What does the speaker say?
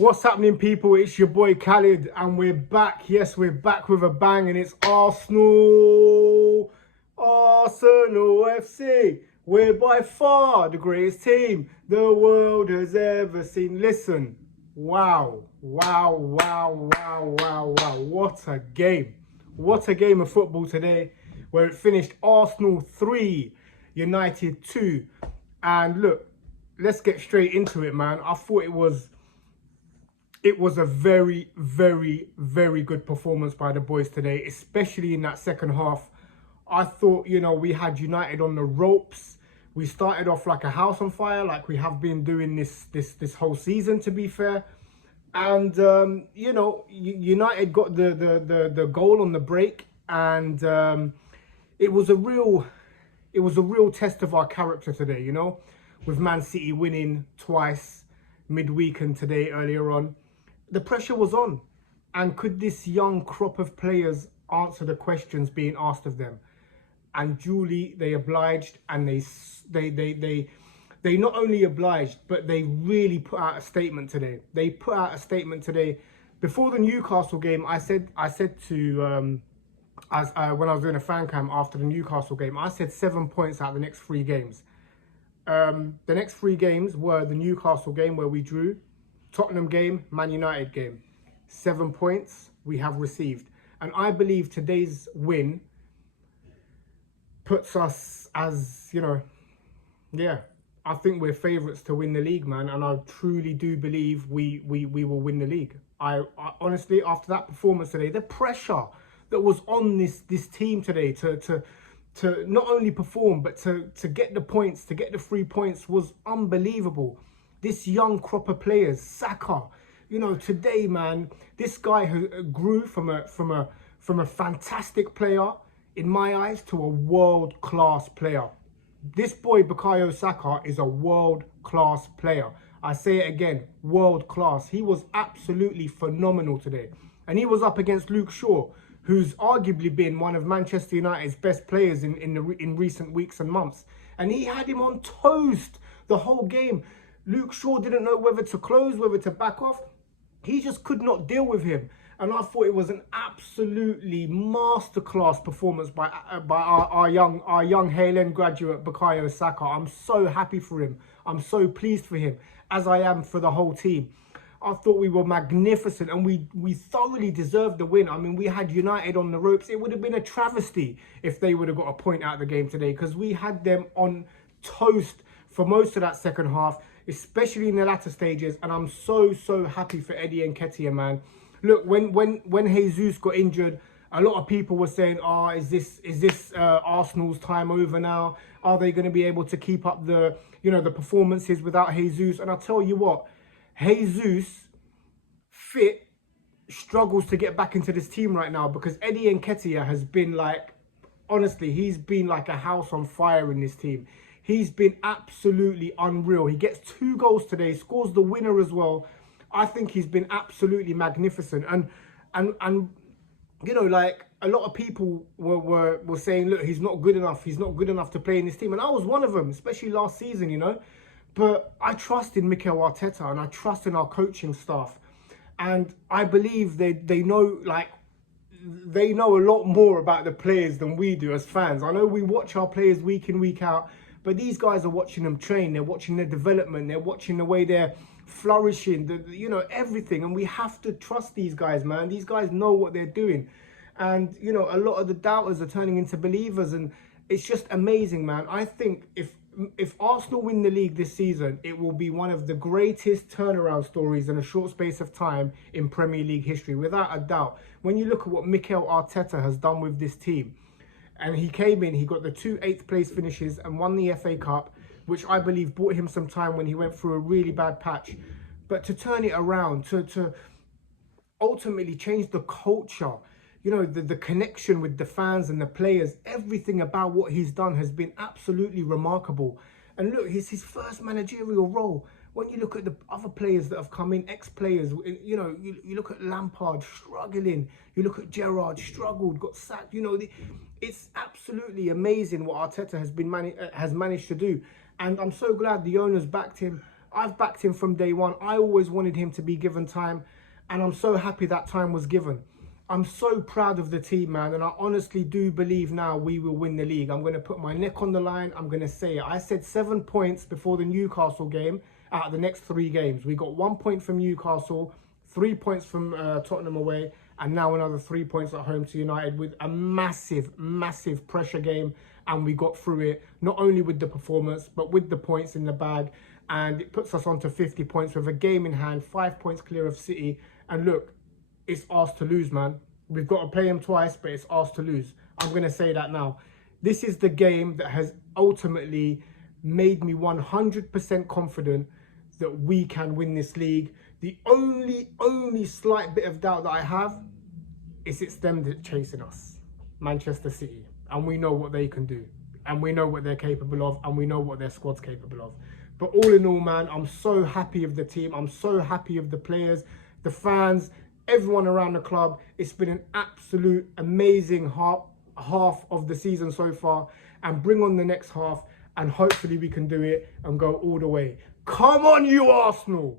What's happening, people? It's your boy Khalid, and we're back. Yes, we're back with a bang, and it's Arsenalfc. We're by far the greatest team the world has ever seen. Listen, wow. What a game. What a game of football today, where it finished Arsenal 3, United 2. And look, let's get straight into it, man. I thought it was a very good performance by the boys today, especially in that second half. I thought, we had United on the ropes. We started off like a house on fire, like we have been doing this whole season, to be fair. And United got the goal on the break, and it was a real test of our character today, with Man City winning twice midweek and today earlier on. The pressure was on, and could this young crop of players answer the questions being asked of them? And duly they obliged, and they not only obliged, but they really put out a statement today. They put out a statement today before the Newcastle game. I said to when I was doing a fan cam after the Newcastle game, I said 7 points out of the next 3 games. The next 3 games were the Newcastle game where we drew, Tottenham game, Man United game. 7 points we have received. And I believe today's win puts us as, I think we're favourites to win the league, man. And I truly do believe we will win the league. I honestly, after that performance today, the pressure that was on this team today to not only perform, but to get the points, to get the 3 points was unbelievable. This young crop of players, Saka, today, man, this guy grew from a fantastic player, in my eyes, to a world-class player. This boy, Bukayo Saka, is a world-class player. I say it again, world-class. He was absolutely phenomenal today. And he was up against Luke Shaw, who's arguably been one of Manchester United's best players in recent weeks and months. And he had him on toast the whole game. Luke Shaw didn't know whether to close, whether to back off. He just could not deal with him. And I thought it was an absolutely masterclass performance by our young Haider graduate, Bukayo Saka. I'm so happy for him. I'm so pleased for him, as I am for the whole team. I thought we were magnificent, and we thoroughly deserved the win. I mean, we had United on the ropes. It would have been a travesty if they would have got a point out of the game today, because we had them on toast for most of that second half, especially in the latter stages. And I'm so happy for Eddie Nketiah, man. Look, when Jesus got injured, a lot of people were saying, is this Arsenal's time over now? Are they going to be able to keep up the performances without Jesus? And I'll tell you what, Jesus fit struggles to get back into this team right now, because Eddie Nketiah has been honestly, he's been like a house on fire in this team. He's been absolutely unreal. He gets 2 goals today, scores the winner as well. I think he's been absolutely magnificent. And a lot of people were saying, look, he's not good enough. He's not good enough to play in this team. And I was one of them, especially last season, But I trust in Mikel Arteta, and I trust in our coaching staff. And I believe they know a lot more about the players than we do as fans. I know we watch our players week in, week out, but these guys are watching them train. They're watching their development. They're watching the way they're flourishing, everything. And we have to trust these guys, man. These guys know what they're doing. And, a lot of the doubters are turning into believers. And it's just amazing, man. I think if Arsenal win the league this season, it will be one of the greatest turnaround stories in a short space of time in Premier League history, without a doubt. When you look at what Mikel Arteta has done with this team, and he came in, he got the 2 8th place finishes and won the FA Cup, which I believe bought him some time when he went through a really bad patch. But to turn it around, to ultimately change the culture, the connection with the fans and the players, everything about what he's done has been absolutely remarkable. And look, it's his first managerial role. When you look at the other players that have come in, ex-players, you look at Lampard struggling, you look at Gerrard struggled, got sacked. It's absolutely amazing what Arteta has managed to do. And I'm so glad the owners backed him. I've backed him from day one. I always wanted him to be given time, and I'm so happy that time was given. I'm so proud of the team, man, and I honestly do believe now we will win the league. I'm going to put my neck on the line. I'm going to say it. I said 7 points before the Newcastle game out of the next 3 games. We got 1 point from Newcastle, 3 points from Tottenham away, and now another 3 points at home to United with a massive, massive pressure game. And we got through it, not only with the performance, but with the points in the bag. And it puts us on to 50 points with a game in hand, 5 points clear of City. And look, it's ours to lose, man. We've got to play them twice, but it's ours to lose. I'm going to say that now. This is the game that has ultimately made me 100% confident that we can win this league. The only slight bit of doubt that I have is it's them that chasing us, Manchester City. And we know what they can do. And we know what they're capable of. And we know what their squad's capable of. But all in all, man, I'm so happy of the team. I'm so happy of the players, the fans, everyone around the club. It's been an absolute amazing half of the season so far. And bring on the next half. And hopefully we can do it and go all the way. Come on, you Arsenal!